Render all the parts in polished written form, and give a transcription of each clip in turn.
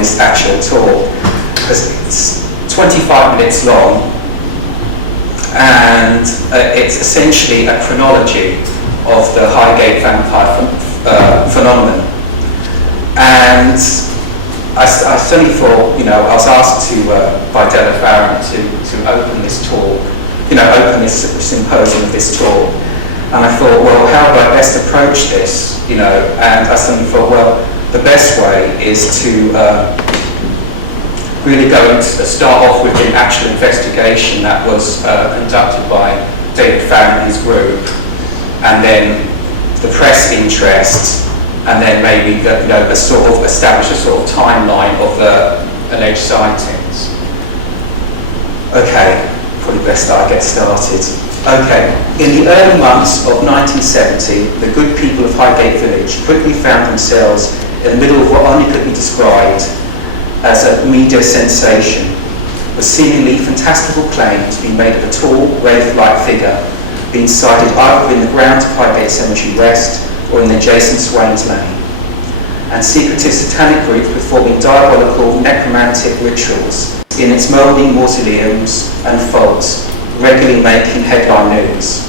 this actual tour, because it's 25 minutes long, and it's essentially a chronology of the Highgate Vampire phenomenon. And I suddenly thought, I was asked by Della Farron to open this talk, open this symposium of this talk. And I thought, well, how do I best approach this? And I suddenly thought, well, the best way is to really go and start off with the actual investigation that was conducted by David Farron and his group, and then the press interest, and then maybe establish a sort of timeline of the alleged sightings. Okay, probably best that I get started. Okay, in the early months of 1970, the good people of Highgate Village quickly found themselves in the middle of what only could be described as a media sensation, a seemingly fantastical claim to be made of a tall, wraith-like figure being sighted either in the grounds of Highgate Cemetery West or in the adjacent Swains Lane, and secretive satanic groups performing diabolical necromantic rituals in its moulding mausoleums and vaults, regularly making headline news.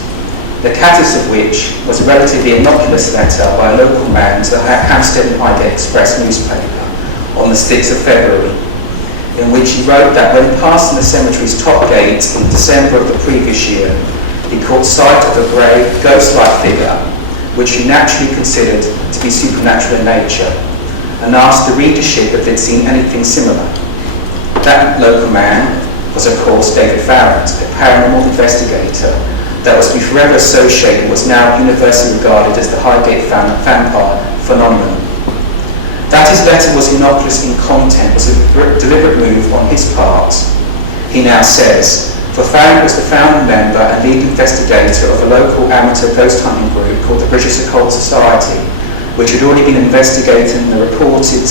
The catalyst of which was a relatively innocuous letter by a local man to the Hampstead and Highgate Express newspaper on the 6th of February, in which he wrote that when passing the cemetery's top gate in December of the previous year, he caught sight of a grey, ghost-like figure, which he naturally considered to be supernatural in nature, and asked the readership if they'd seen anything similar. That local man was, of course, David Farron, a paranormal investigator that was to be forever associated with what's now universally regarded as the Highgate Vampire phenomenon. That his letter was innocuous in content was a deliberate move on his part, he now says, for Farron was the founding member and lead investigator of a local amateur ghost hunting group called the British Occult Society, which had already been investigating the reported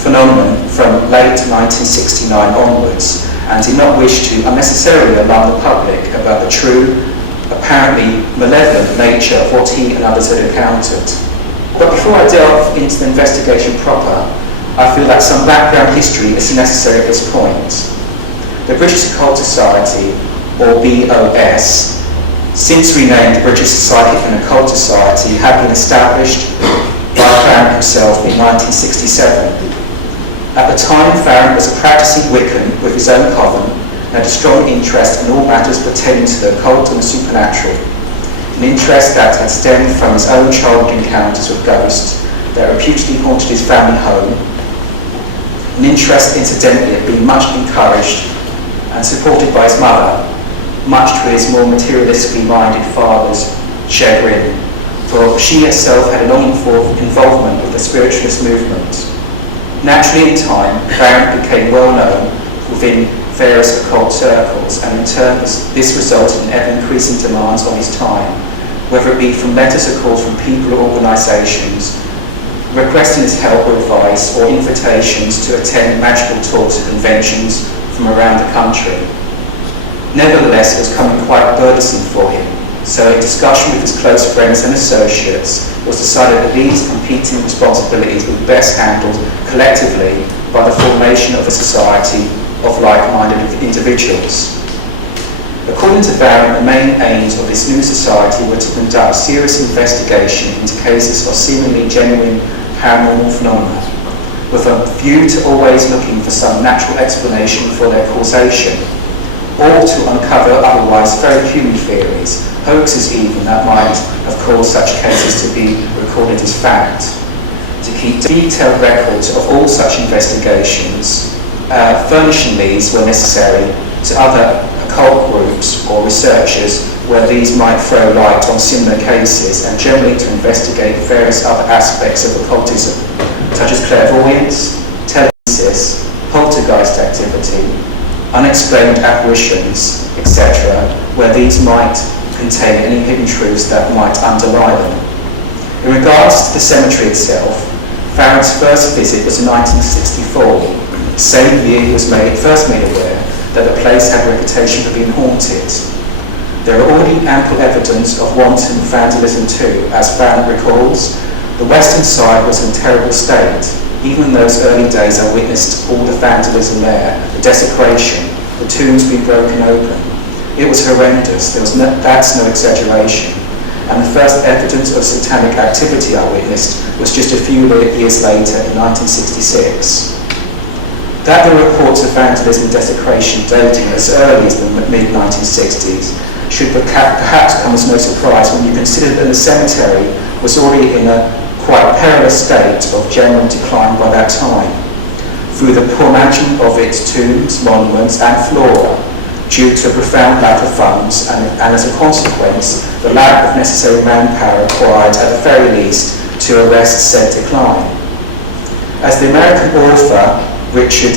phenomenon from late 1969 onwards, and did not wish to unnecessarily alarm the public about the true, apparently malevolent nature of what he and others had encountered. But before I delve into the investigation proper, I feel that some background history is necessary at this point. The British Occult Society, or BOS, since renamed the British Psychic and Occult Society, had been established by Farron himself in 1967. At the time, Farron was a practicing Wiccan with his own coven and had a strong interest in all matters pertaining to the occult and the supernatural, an interest that had stemmed from his own childhood encounters with ghosts that reputedly haunted his family home, an interest incidentally had been much encouraged and supported by his mother, much to his more materialistically minded father's chagrin, for she herself had a long involvement with the spiritualist movement. Naturally, in time, Farron became well known within various occult circles, and in turn this resulted in ever-increasing demands on his time, whether it be from letters or calls from people or organisations, requesting his help or advice, or invitations to attend magical talks at conventions from around the country. Nevertheless, it was becoming quite burdensome for him, so in discussion with his close friends and associates, it was decided that these competing responsibilities would be best handled collectively by the formation of a society of like-minded individuals. According to Farron, the main aims of this new society were to conduct serious investigation into cases of seemingly genuine paranormal phenomena, with a view to always looking for some natural explanation for their causation, or to uncover otherwise very human theories, hoaxes even, that might have caused such cases to be recorded as fact. To keep detailed records of all such investigations, furnishing these where necessary to other occult groups or researchers where these might throw light on similar cases, and generally to investigate various other aspects of occultism, such as clairvoyance, telekinesis, poltergeist activity, unexplained apparitions, etc., where these might contain any hidden truths that might underlie them. In regards to the cemetery itself, Farron's first visit was in 1964, the same year he was first made aware that the place had a reputation for being haunted. There are already ample evidence of wanton vandalism too. As Farron recalls, the western side was in a terrible state. Even in those early days I witnessed all the vandalism there, the desecration, the tombs being broken open. It was horrendous, that's no exaggeration. And the first evidence of satanic activity I witnessed was just a few years later in 1966. That there are reports of vandalism and desecration dating as early as the mid-1960s should perhaps come as no surprise when you consider that the cemetery was already in a quite perilous state of general decline by that time, through the poor management of its tombs, monuments and flora, due to a profound lack of funds and as a consequence, the lack of necessary manpower required at the very least to arrest said decline. As the American author Richard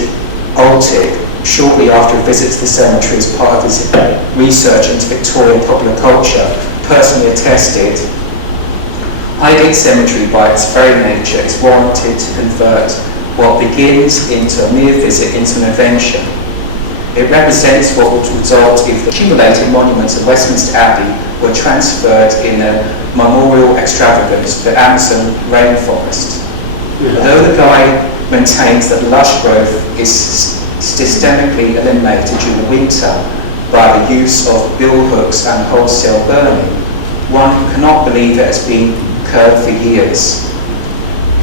Oltig, shortly after a visit to the cemetery as part of his research into Victorian popular culture, personally attested, Highgate Cemetery by its very nature is warranted to convert what begins into a mere visit into an adventure. It represents what would result if the accumulated monuments of Westminster Abbey were transferred in a memorial extravagance to the Amazon rainforest. Although the guide maintains that lush growth is systemically eliminated during the winter by the use of billhooks and wholesale burning, one cannot believe it has been curbed for years.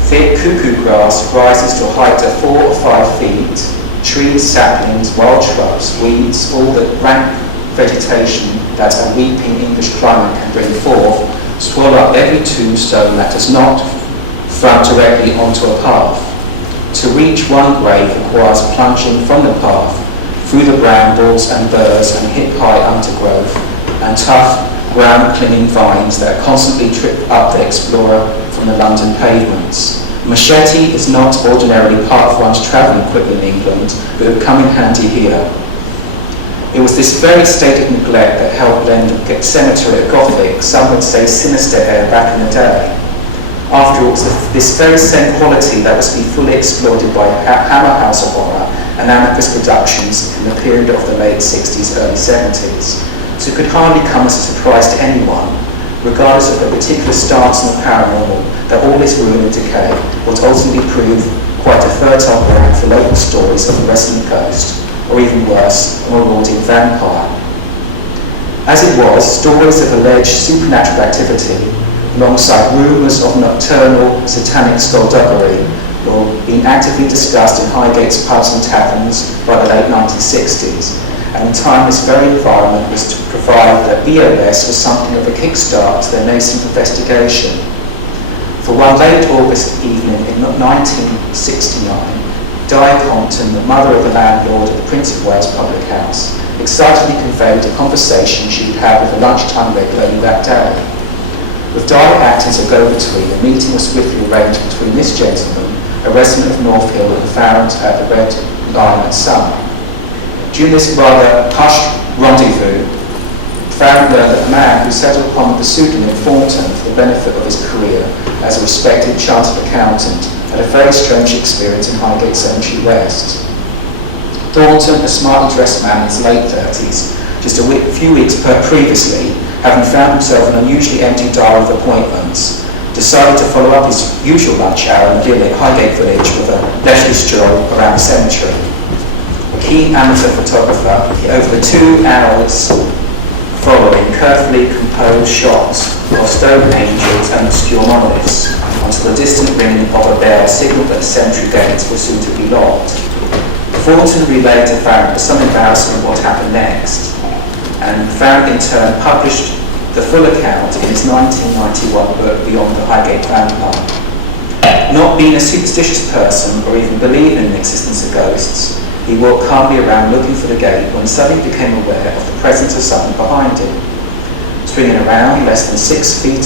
Thick cuckoo grass rises to a height of 4 or 5 feet. Trees, saplings, wild shrubs, weeds, all the rank vegetation that a weeping English climate can bring forth, swallow up every tombstone that does not front directly onto a path. To reach one grave requires plunging from the path through the brambles and burrs and hip-high undergrowth and tough ground-clinging vines that constantly trip up the explorer from the London pavements. Machete is not ordinarily part of one's travelling equipment in England, but it would come in handy here. It was this very state of neglect that helped lend the cemetery a Gothic, some would say sinister air back in the day. After all, it was this very same quality that was to be fully exploited by Hammer House of Horror and Amicus Productions in the period of the late 60s, early 70s. So it could hardly come as a surprise to anyone, regardless of the particular stance on the paranormal, that all this ruin and decay would ultimately prove quite a fertile ground for local stories of the western coast, or even worse, a marauding vampire. As it was, stories of alleged supernatural activity, alongside rumours of nocturnal satanic skullduggery, were being actively discussed in Highgate's pubs and taverns by the late 1960s, and in time this very environment was to provide that BOS was something of a kickstart to their nascent investigation. For one late August evening in 1969, Di Compton, the mother of the landlord of the Prince of Wales public house, excitedly conveyed a conversation she had had with a lunchtime regularly that day. With Di acting as a go-between, a meeting was swiftly arranged between this gentleman, a resident of North Hill, and found at the Red Lion and Sun. During this rather hushed rendezvous, Farron learned that a man who settled upon the pseudonym Thornton for the benefit of his career as a respected chartered accountant had a very strange experience in Highgate Cemetery West. Thornton, a smartly dressed man in his late 30s, just a few weeks previously, having found himself an unusually empty diary of appointments, decided to follow up his usual lunch hour and deal at Highgate Village with a leisurely stroll around the cemetery. A keen amateur photographer, over the 2 hours following, carefully composed shots of stone angels and obscure monoliths, until the distant ringing of a bell signalled that the cemetery gates were soon to be locked. Thornton relayed to Farron with some embarrassment what happened next, and Farron in turn published the full account in his 1991 book Beyond the Highgate Vampire. Not being a superstitious person or even believing in the existence of ghosts, he walked calmly around looking for the gate when he suddenly became aware of the presence of something behind him. Swinging around less than 6 feet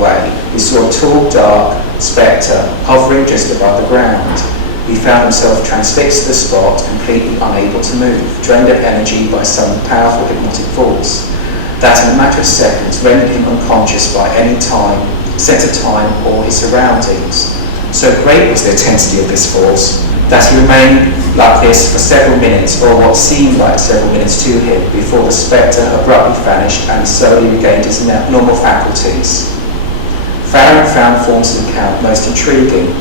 away, he saw a tall, dark spectre hovering just above the ground. He found himself transfixed to the spot, completely unable to move, drained of energy by some powerful hypnotic force that in a matter of seconds rendered him unconscious by any sense of time or his surroundings. So great was the intensity of this force that he remained like this for several minutes, or what seemed like several minutes to him, before the spectre abruptly vanished and slowly regained his normal faculties. Farron found Thornton's account most intriguing.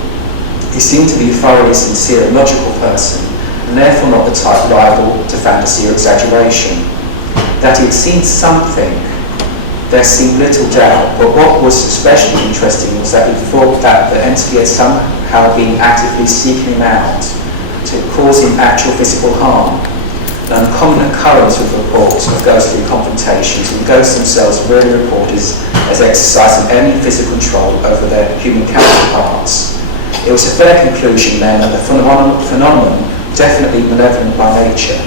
He seemed to be a thoroughly sincere and logical person, and therefore not the type liable to fantasy or exaggeration. That he had seen something, there seemed little doubt, but what was especially interesting was that he thought that the entity had somehow been actively seeking him out to cause him actual physical harm. An uncommon occurrence with reports of ghostly confrontations, and ghosts themselves rarely reported as exercising any physical control over their human counterparts. It was a fair conclusion then that the phenomenon definitely malevolent by nature.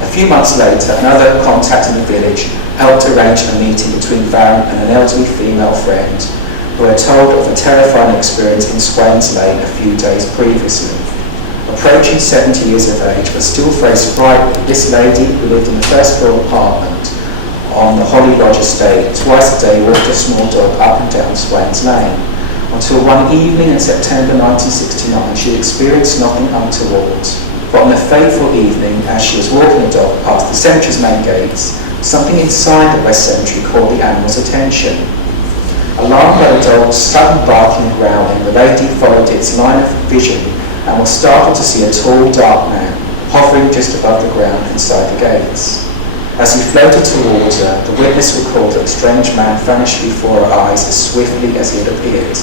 A few months later, another contact in the village helped arrange a meeting between Varron and an elderly female friend who had told of a terrifying experience in Swains Lane a few days previously. Approaching 70 years of age, but still very sprightly, this lady, who lived in the first floor apartment on the Holly Lodge estate, twice a day walked a small dog up and down Swains Lane. Until one evening in September 1969, she experienced nothing untoward. But on a fateful evening, as she was walking the dog past the cemetery's main gates, something inside the West Cemetery caught the animal's attention. Alarmed by the dog's sudden barking and growling, the lady followed its line of vision and was startled to see a tall, dark man hovering just above the ground inside the gates. As he floated towards her, the witness recalled that the strange man vanished before her eyes as swiftly as he had appeared.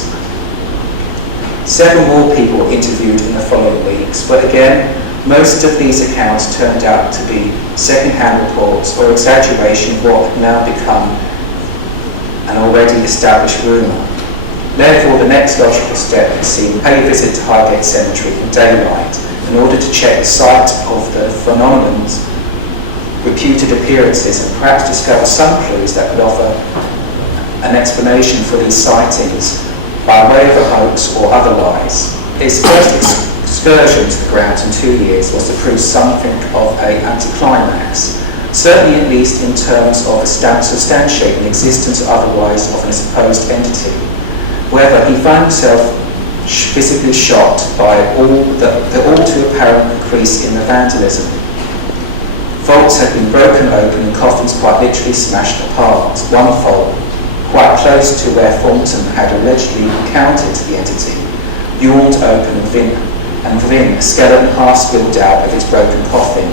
Several more people were interviewed in the following weeks, but again, most of these accounts turned out to be second-hand reports or exaggeration of what had now become an already established rumour. Therefore, the next logical step seemed pay a visit to Highgate Cemetery in daylight in order to check the site of the phenomenon's reputed appearances and perhaps discover some clues that could offer an explanation for these sightings by way of a hoax or otherwise. His first excursion to the grounds in 2 years was to prove something of an anticlimax, certainly at least in terms of substantiating the existence or otherwise of an supposed entity. However, he found himself physically shocked by the all too apparent increase in the vandalism. Vaults had been broken open and coffins quite literally smashed apart. One vault, quite close to where Thornton had allegedly encountered the entity, yawned open and within a skeleton half spilled out of its broken coffin.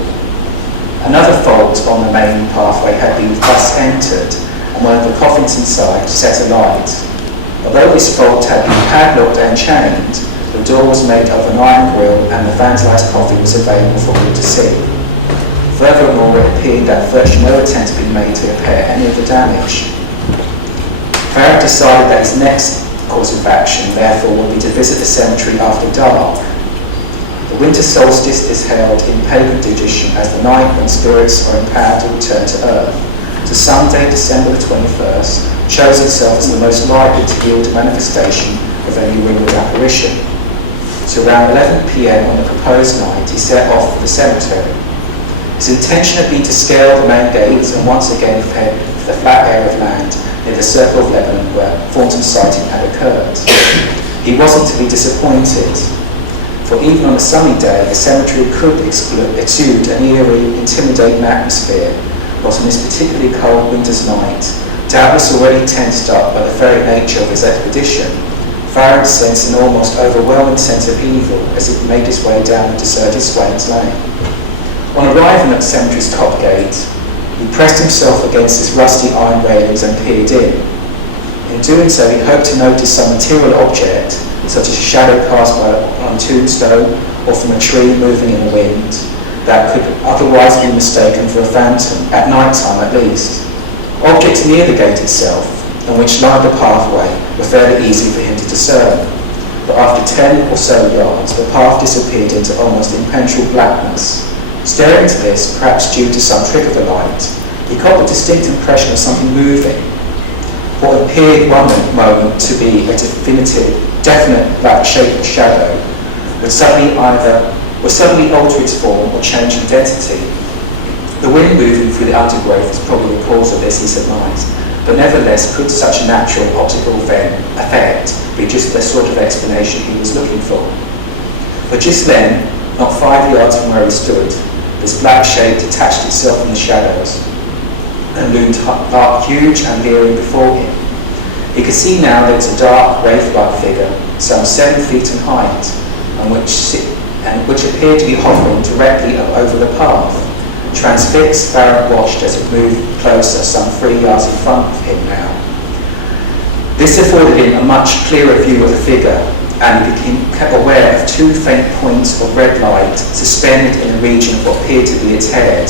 Another vault on the main pathway had been thus entered, and one of the coffins inside set alight. Although this vault had been padlocked and chained, the door was made of an iron grille and the vandalised coffin was available for all to see. Furthermore, it appeared that virtually no attempt had been made to repair any of the damage. Farrell decided that his next course of action, therefore, would be to visit the cemetery after dark. The winter solstice is held in pagan tradition as the night when spirits are empowered to return to Earth. So Sunday, December the 21st, chose itself as the most likely to yield a manifestation of any winged apparition. So around 11 p.m. on the proposed night, he set off for the cemetery. His intention had been to scale the main gates and once again head for the flat area of land near the Circle of Lebanon where Thornton's sighting had occurred. He wasn't to be disappointed, for even on a sunny day, the cemetery could exude an eerie, intimidating atmosphere, but on this particularly cold winter's night, doubtless already tensed up by the very nature of his expedition, Farron sensed an almost overwhelming sense of evil as he made his way down the deserted Swains Lane. On arriving at the cemetery's top gate, he pressed himself against its rusty iron railings and peered in. In doing so, he hoped to notice some material object, such as a shadow cast on a tombstone or from a tree moving in the wind, that could otherwise be mistaken for a phantom, at night time at least. Objects near the gate itself, and which lined the pathway, were fairly easy for him to discern. But after 10 or so yards, the path disappeared into almost impenetrable blackness. Staring into this, perhaps due to some trick of the light, he caught the distinct impression of something moving. What appeared one moment to be a definite black-shaped shadow would suddenly alter its form or change in density. The wind moving through the undergrowth was probably the cause of this, he surmised, but nevertheless could such a natural optical effect be just the sort of explanation he was looking for? But just then, not 5 yards from where he stood, this black shape detached itself from the shadows and loomed huge and leering before him. He could see now that it was a dark, wraith-like figure, some 7 feet in height, and which appeared to be hovering directly over the path. Transfixed, Farron watched as it moved closer, some 3 yards in front of him now. This afforded him a much clearer view of the figure, and he became aware of 2 faint points of red light suspended in the region of what appeared to be its head,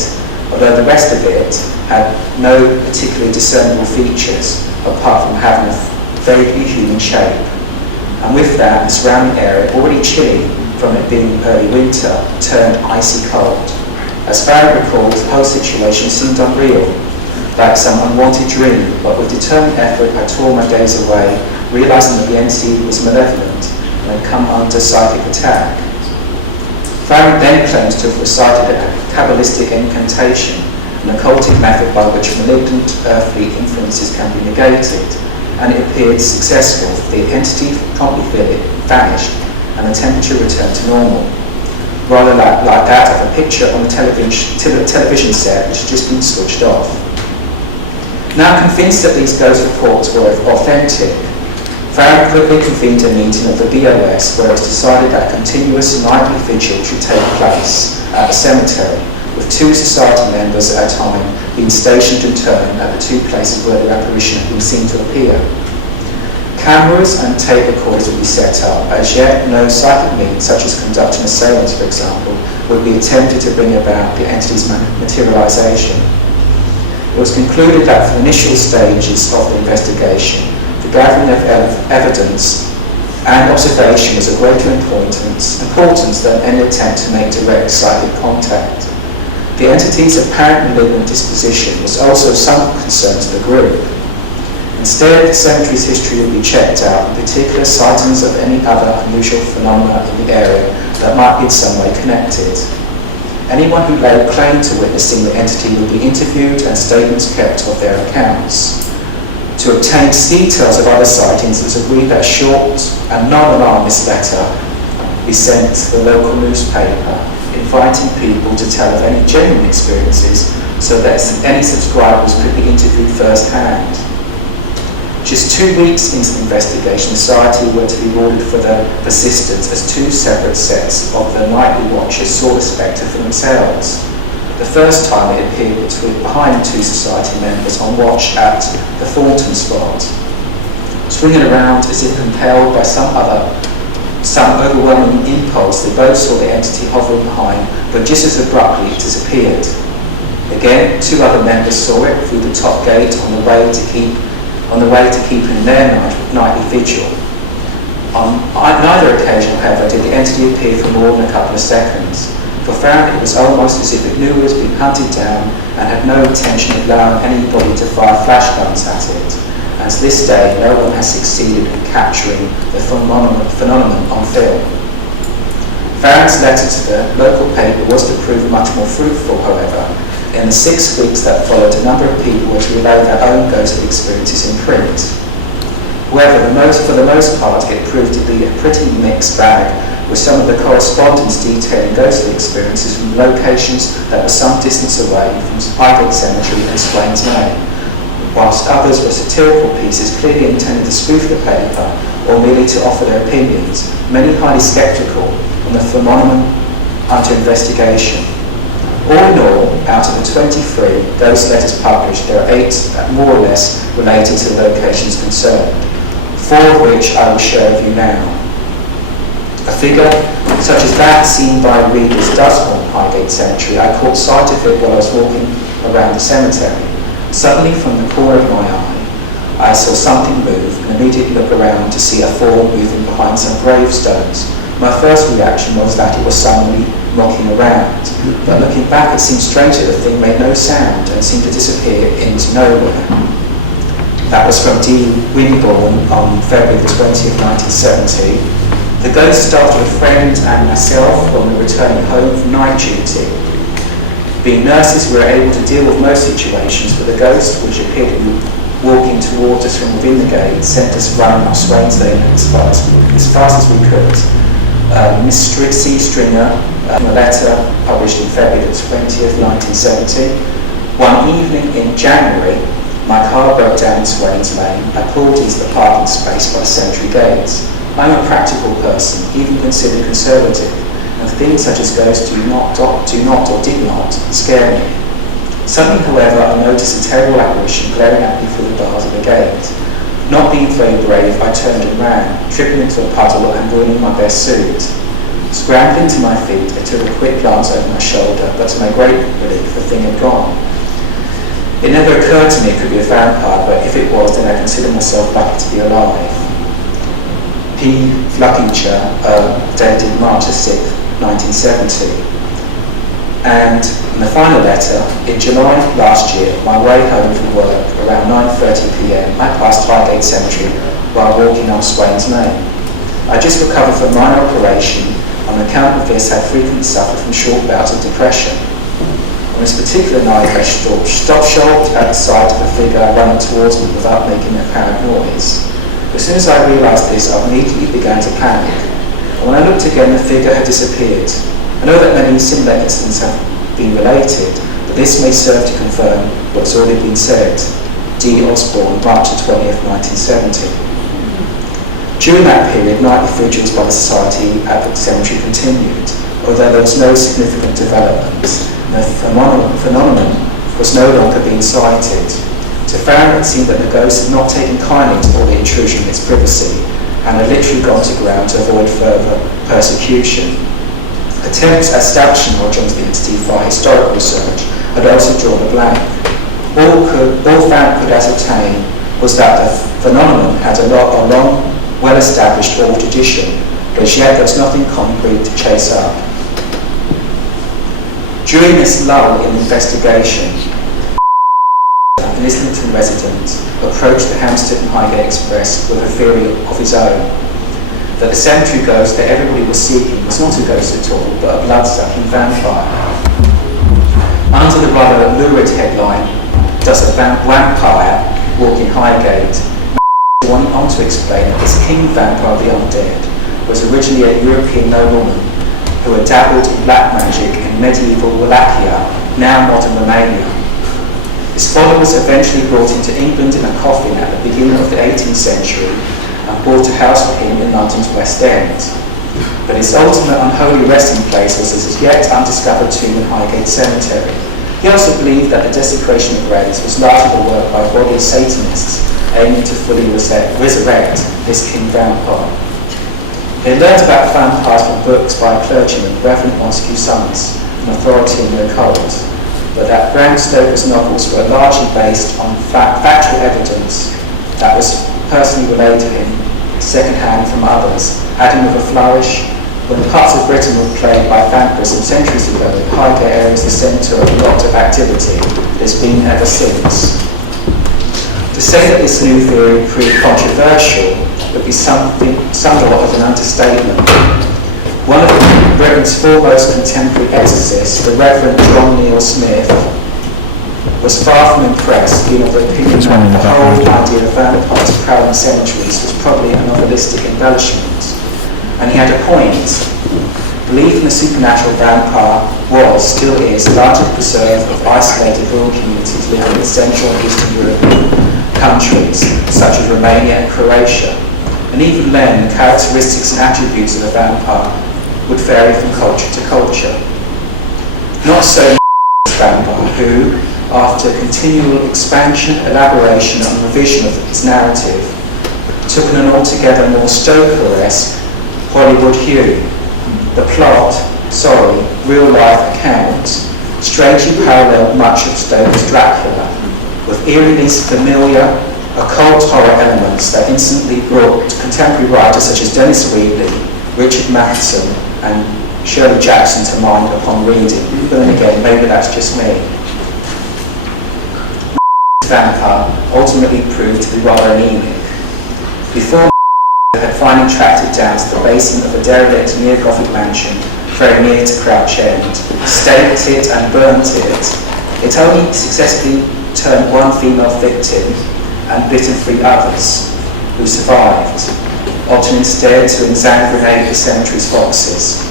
although the rest of it had no particularly discernible features, apart from having a vaguely human shape. And with that, the surrounding area, already chilly from it being early winter, turned icy cold. As Farron recalled, the whole situation seemed unreal, like some unwanted dream, but with determined effort I tore my gaze away, realising that the entity was malevolent and had come under psychic attack. Farron then claims to have recited a Kabbalistic incantation, an occultic method by which malignant earthly influences can be negated, and it appeared successful. The entity promptly vanished and the temperature returned to normal, rather like that of a picture on a television set which had just been switched off. Now convinced that these ghost reports were authentic, Farron quickly convened a meeting of the BOS where it was decided that a continuous nightly vigil should take place at the cemetery, with 2 society members at a time being stationed in turn at the 2 places where the apparition had been seen to appear. Cameras and tape recorders would be set up. As yet, no psychic means, such as conducting a seance, for example, would be attempted to bring about the entity's materialisation. It was concluded that for the initial stages of the investigation, the gathering of evidence and observation was of greater importance than any attempt to make direct psychic contact. The entity's apparent malignant disposition was also of some concern to the group. Instead, the cemetery's history would be checked out, in particular sightings of any other unusual phenomena in the area that might be in some way connected. Anyone who laid claim to witnessing the entity would be interviewed and statements kept of their accounts. To obtain details of other sightings, it was agreed that a short and non-alarmist letter be sent to the local newspaper, inviting people to tell of any genuine experiences so that any subscribers could be interviewed firsthand. Just 2 weeks into the investigation, the society were to be rewarded for their persistence as 2 separate sets of the nightly watchers saw the spectre for themselves. The first time it appeared behind 2 society members on watch at the Thornton spot. Swinging around as if compelled by some overwhelming impulse, they both saw the entity hovering behind, but just as abruptly it disappeared. Again, 2 other members saw it through the top gate on the way to keeping their nightly vigil. On neither occasion, however, did the entity appear for more than a couple of seconds. For Farron, it was almost as if it knew it was being hunted down and had no intention of allowing anybody to fire flash guns at it. And to this day, no one has succeeded in capturing the phenomenon on film. Farron's letter to the local paper was to prove much more fruitful, however. In the 6 weeks that followed, a number of people were to relay their own ghostly experiences in print. However, for the most part, it proved to be a pretty mixed bag, with some of the correspondence detailing ghostly experiences from locations that were some distance away from Highgate Cemetery and Swain's Lane, whilst others were satirical pieces clearly intended to spoof the paper or merely to offer their opinions, many highly sceptical on the phenomenon under investigation. All in all, out of the 23 ghost letters published, there are 8 that more or less related to the locations concerned, 4 of which I will share with you now. A figure such as that seen by readers does haunt Highgate Cemetery. I caught sight of it while I was walking around the cemetery. Suddenly, from the corner of my eye, I saw something move and immediately looked around to see a form moving behind some gravestones. My first reaction was that it was somebody knocking around, but looking back it seemed strange that the thing made no sound and seemed to disappear into nowhere. That was from D. Winborn on February the 20th, 1970. The ghost started a friend and myself when we were returning home from night duty. Being nurses, we were able to deal with most situations, but the ghost, which appeared to be walking towards us from within the gate, sent us running up Swain's Lane as fast as we could. Miss C. Stringer, a letter published in February the 20th, 1970. One evening in January, my car broke down in Swain's Lane. I pulled into the parking space by the cemetery gates. I'm a practical person, even considered conservative, and things such as ghosts do not or did not scare me. Suddenly, however, I noticed a terrible apparition glaring at me through the bars of the gate. Not being very brave, I turned and ran, tripping into a puddle and ruining my best suit. Scrambling to my feet, I took a quick glance over my shoulder, but to my great relief, the thing had gone. It never occurred to me it could be a vampire, but if it was, then I consider myself lucky to be alive. P. Fluckinger, dated March 6, 1970. And in the final letter, in July last year, my way home from work, around 9:30 p.m, I passed Highgate Cemetery while walking up Swain's Lane. I just recovered from a minor operation. On account of this, I frequently suffered from short bouts of depression. On this particular night, I stopped short at the sight of a figure running towards me without making an apparent noise. As soon as I realised this, I immediately began to panic. And when I looked again, the figure had disappeared. I know that many similar incidents have been related, but this may serve to confirm what's already been said. D. Osborne, March 20th, 1970. During that period, nightly vigils by the Society at the cemetery continued, although there was no significant development. The phenomenon was no longer being cited. To Farron, it seemed that the ghost had not taken kindly to all the intrusion in its privacy, and had literally gone to ground to avoid further persecution. Attempts at establishing Roger's identity via historical research had also drawn a blank. All Farron could ascertain was that the phenomenon had a long, well-established oral tradition, but as yet there was nothing concrete to chase up. During this lull in investigation, an Islington resident approached the Hampstead and Highgate Express with a theory of his own, that the cemetery ghost that everybody was seeking was not a ghost at all, but a blood-sucking vampire. Under the rather lurid headline, "Does a vampire walk in Highgate?" went on to explain that this king vampire of the undead was originally a European nobleman who had dabbled in black magic in medieval Wallachia, now modern Romania. His followers eventually brought him to England in a coffin at the beginning of the 18th century and bought a house for him in London's West End. But his ultimate unholy resting place was his yet undiscovered tomb in Highgate Cemetery. He also believed that the desecration of graves was largely the work by godly Satanists aiming to fully resurrect this king vampire. They learned about vampires from books by clergyman Reverend Montague Summers, an authority in the occult, but that Bram Stoker's novels were largely based on factual evidence that was personally relayed to him second-hand from others, adding with a flourish, when parts of Britain were plagued by vampirism centuries ago, Highgate area is the centre of a lot of activity there's been ever since. To say that this new theory proved controversial would be somewhat of an understatement. One of Britain's foremost contemporary exorcists, the Reverend John Neil Smith, was far from impressed, being of the opinion that the whole idea of vampires prowling cemeteries was probably a novelistic embellishment. And he had a point. Belief in the supernatural vampire was, still is, largely preserved of isolated rural communities living in Central and Eastern European countries, such as Romania and Croatia. And even then, the characteristics and attributes of a vampire would vary from culture to culture. Not so vampire, who, after continual expansion, elaboration and revision of its narrative, took an altogether more Stoker-esque Hollywood hue. The plot, real-life account, strangely paralleled much of Stoker's Dracula, with eerily familiar occult horror elements that instantly brought contemporary writers such as Dennis Wheatley, Richard Matheson and Shirley Jackson to mind upon reading. But then again, maybe that's just me. Vampire ultimately proved to be rather anemic. Before had finally tracked it down to the basement of a derelict neo-Gothic mansion very near to Crouch End, staked it and burnt it, it only successfully turned one female victim and bitten 3 others, who survived, opting instead to exsanguinate the cemetery's foxes.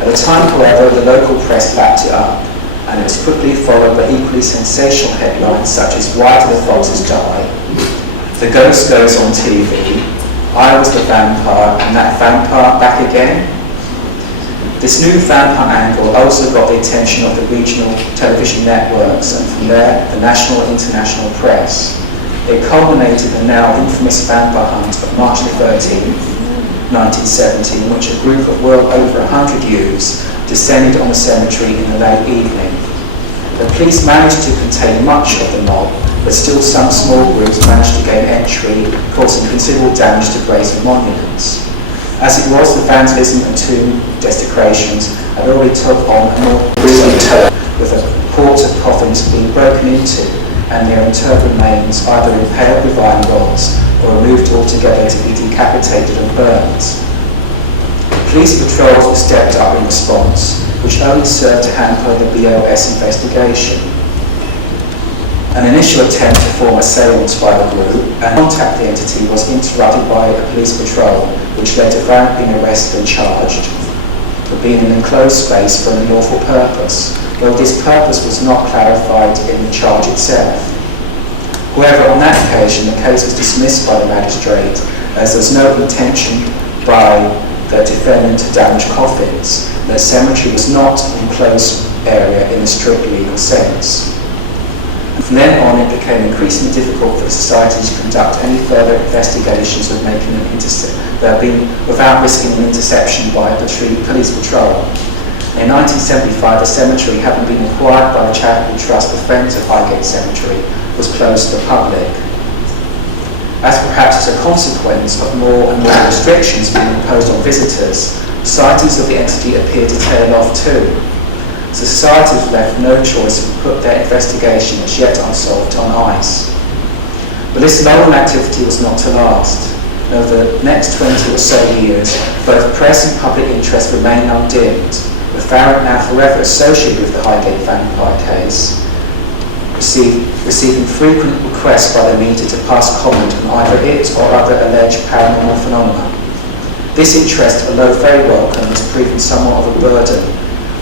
At the time, however, the local press backed it up, and it was quickly followed by equally sensational headlines such as "Why do the foxes die?", "The ghost goes on TV", I was the vampire, and that vampire back again? This new vampire angle also got the attention of the regional television networks, and from there, the national and international press. It culminated in the now infamous vampire hunt of March the 13th, 1970, in which a group of well over 100 youths descended on the cemetery in the late evening. The police managed to contain much of the mob, but still some small groups managed to gain entry, causing considerable damage to graves and monuments. As it was, the vandalism and tomb desecrations had already took on a more grisly turn, with the reports of coffins being broken into and their interred remains either impaled with iron rods or removed altogether to be decapitated and burned. Police patrols were stepped up in response, which only served to hamper the BOS investigation. An initial attempt to form a seance by the group and contact the entity was interrupted by a police patrol, which led to Frank being arrested and charged for being in an enclosed space for an unlawful purpose, though this purpose was not clarified in the charge itself. However, on that occasion, the case was dismissed by the magistrate as there was no intention by the defendant to damage coffins. The cemetery was not an enclosed area in the strict legal sense. From then on, it became increasingly difficult for the society to conduct any further investigations without risking an interception by a police patrol. In 1975, the cemetery, having been acquired by the charitable trust The Friends of Highgate Cemetery, was closed to the public. As perhaps as a consequence of more and more restrictions being imposed on visitors, sightings of the entity appeared to tail off too. The society was left no choice but to put their investigation, as yet unsolved, on ice. But this lull in activity was not to last. Over the next 20 or so years, both press and public interest remained undimmed, with Farrant, now forever associated with the Highgate Vampire case, receiving frequent requests by the media to pass comment on either it or other alleged paranormal phenomena. This interest, although very welcome, has proven somewhat of a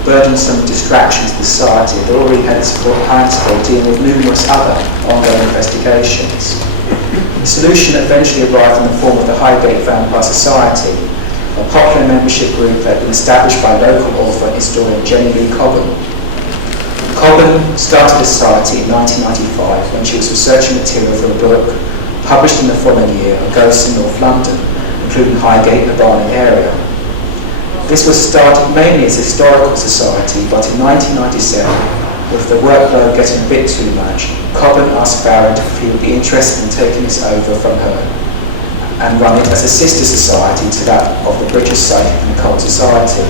burdensome distraction to the society that already had its hands full dealing with numerous other ongoing investigations. The solution eventually arrived in the form of the Highgate Vampire Society, a popular membership group that had been established by local author and historian Jenny Lee Cobham. Cobham started the society in 1995 when she was researching material for a book published in the following year on ghosts in North London, including Highgate and the Barnet area. This was started mainly as a historical society, but in 1997, with the workload getting a bit too much, Cobham asked Farrant if he would be interested in taking this over from her and run it as a sister society to that of the British Psychic and Occult Society.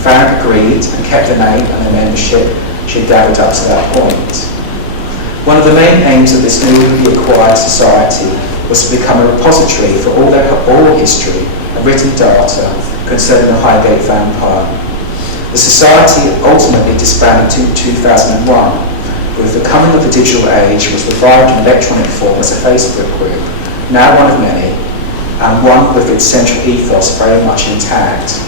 Farrant agreed and kept the name and the membership she had gathered up to that point. One of the main aims of this newly acquired society was to become a repository for all history and written data concerning the Highgate Vampire. The society ultimately disbanded in 2001. With the coming of the digital age, was revived in electronic form as a Facebook group, now one of many, and one with its central ethos very much intact.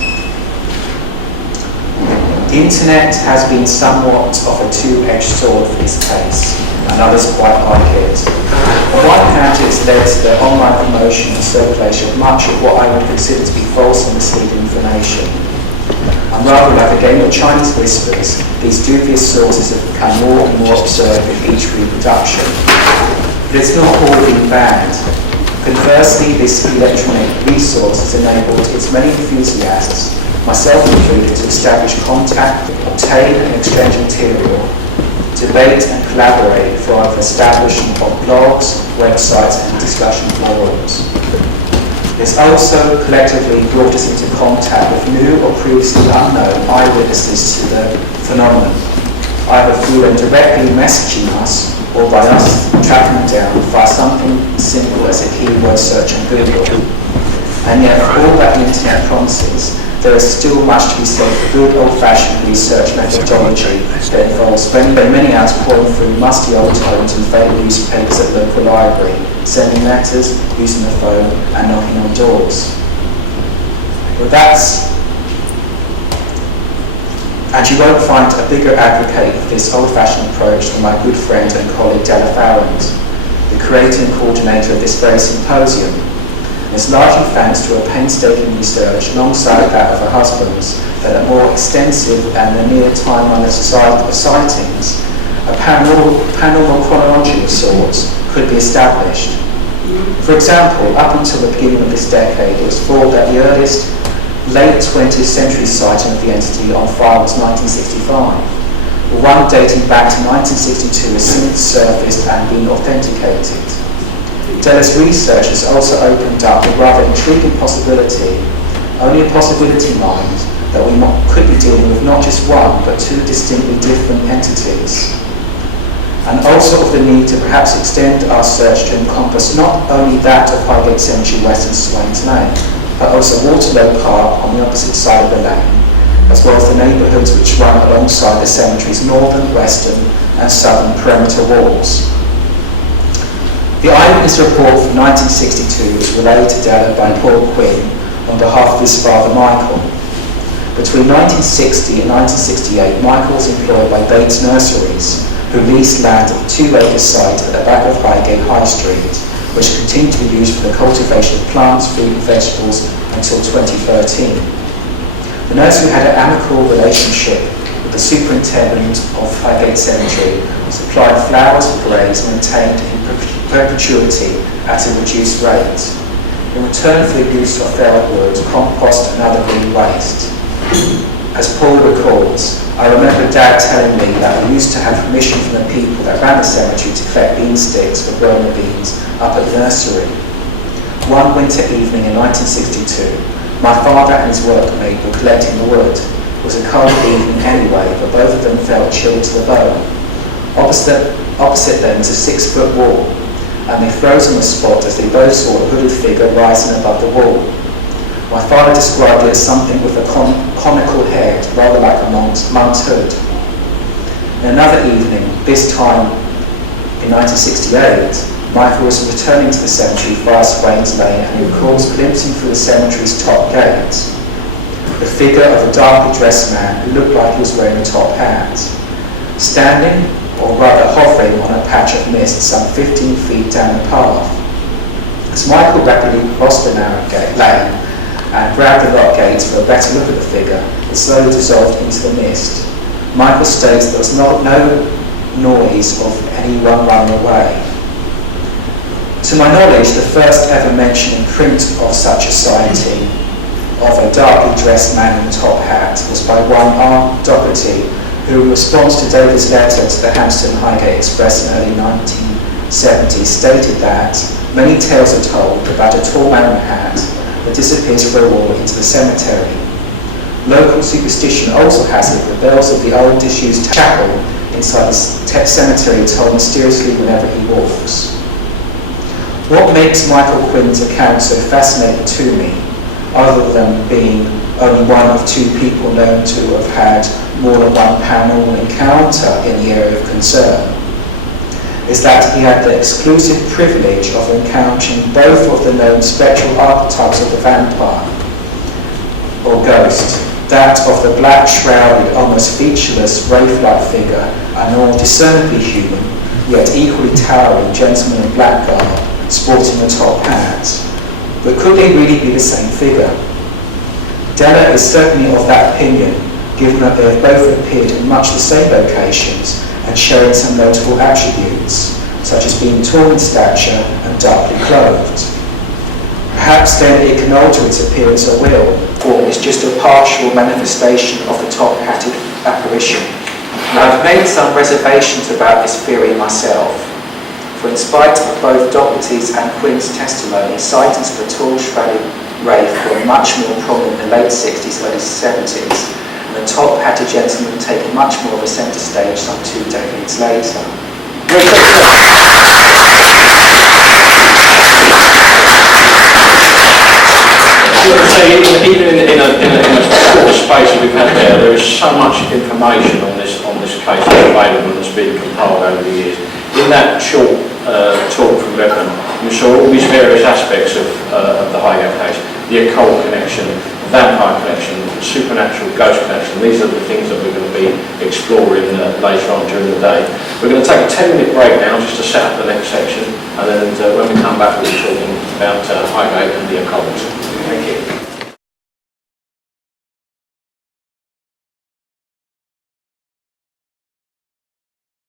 The internet has been somewhat of a two-edged sword for this case, and others quite like it. On one hand, it's led to the online promotion and circulation of much of what I would consider to be false and misleading information. And rather like a game of Chinese whispers, these dubious sources have become more and more absurd with each reproduction. But it's not all been banned. Conversely, this electronic resource has enabled its many enthusiasts, myself included, to establish contact, obtain and exchange material, debate and collaborate for the establishment of blogs, websites and discussion forums. It's also collectively brought us into contact with new or previously unknown eyewitnesses to the phenomenon, either through them directly messaging us or by us tracking them down via something simple as a keyword search on Google. And yet, for all that the internet promises, there is still much to be said for good old-fashioned research methodology that involves spending many hours poring through musty old tomes and faded newspapers at the local library, sending letters, using the phone, and knocking on doors. But and you won't find a bigger advocate of this old-fashioned approach than my good friend and colleague Della Farrant, the creator and coordinator of this very symposium. And it's largely thanks to her painstaking research alongside that of her husband's that a more extensive and linear timeline of sightings, a paranormal chronology of sorts, could be established. For example, up until the beginning of this decade, it was thought that the earliest late 20th century sighting of the entity on file was 1965. One dating back to 1962 has since surfaced and been authenticated. Della's research has also opened up a rather intriguing possibility, only a possibility mind, that we could be dealing with not just one, but two distinctly different entities. And also of the need to perhaps extend our search to encompass not only that of Highgate Cemetery West and Swains Lane, but also Waterloo Park on the opposite side of the lane, as well as the neighbourhoods which run alongside the cemetery's northern, western and southern perimeter walls. The eyewitness report from 1962 was relayed to Della by Paul Quinn on behalf of his father Michael. Between 1960 and 1968, Michael was employed by Bates Nurseries, who leased land at the 2-acre site at the back of Highgate High Street, which continued to be used for the cultivation of plants, fruit and vegetables until 2013. The nursery had an amicable relationship with the superintendent of Highgate Cemetery and supplied flowers for graves maintained in perpetuity at a reduced rate, in return for the use of felled wood, compost and other green waste. As Paul recalls, I remember Dad telling me that we used to have permission from the people that ran the cemetery to collect bean sticks for growing the beans up at the nursery. One winter evening in 1962, my father and his workmate were collecting the wood. It was a cold evening anyway, but both of them felt chilled to the bone. Opposite them was a 6-foot wall, and they froze on the spot as they both saw a hooded figure rising above the wall. My father described it as something with a conical head, rather like a monk's hood. In another evening, this time in 1968, Michael was returning to the cemetery via Swains Lane and he recalls glimpsing through the cemetery's top gate the figure of a darkly dressed man who looked like he was wearing a top hat, standing, or rather hovering, on a patch of mist some 15 feet down the path. As Michael rapidly crossed the narrow lane and grabbed the lock gates for a better look at the figure, it slowly dissolved into the mist. Michael states there was no noise of anyone running away. To my knowledge, the first ever mention in print of such a sighting of a darkly dressed man in a top hat was by one R. Doherty, who in response to David's letter to the Hampstead and Highgate Express in early 1970 stated that many tales are told about a tall man in a hat that disappears for a wall into the cemetery. Local superstition also has it that bells of the old disused chapel inside the cemetery toll mysteriously whenever he walks. What makes Michael Quinn's account so fascinating to me, other than being only one of 2 people known to have had more than one paranormal encounter in the area of concern, is that he had the exclusive privilege of encountering both of the known spectral archetypes of the vampire, or ghost, that of the black-shrouded, almost featureless, wraith-like figure, a more discernibly human, yet equally towering gentleman in black garb, sporting a top hat. But could they really be the same figure? Della is certainly of that opinion, given that they have both appeared in much the same locations and sharing some notable attributes, such as being tall in stature and darkly clothed. Perhaps then it can alter its appearance at will, or is just a partial manifestation of the top-hatted apparition. I've made some reservations about this theory myself, for in spite of both Doherty's and Quinn's testimony, sightings of the tall shrouded wraith were much more prominent in the late 60s, early 70s, and the top-hatted gentleman taking much more of a centre stage some 2 decades later. Even in a short space we've had there is so much information on this case that's available and that's been compiled over the years. In that short talk from Redmond, you saw all these various aspects of the Highgate case: the occult connection, the vampire connection, the supernatural ghost connection. These are the things that we're going to be exploring later on during the day. We're going to take a 10-minute break now just to set up the next section, and then when we come back we'll be talking about Highgate and the occult.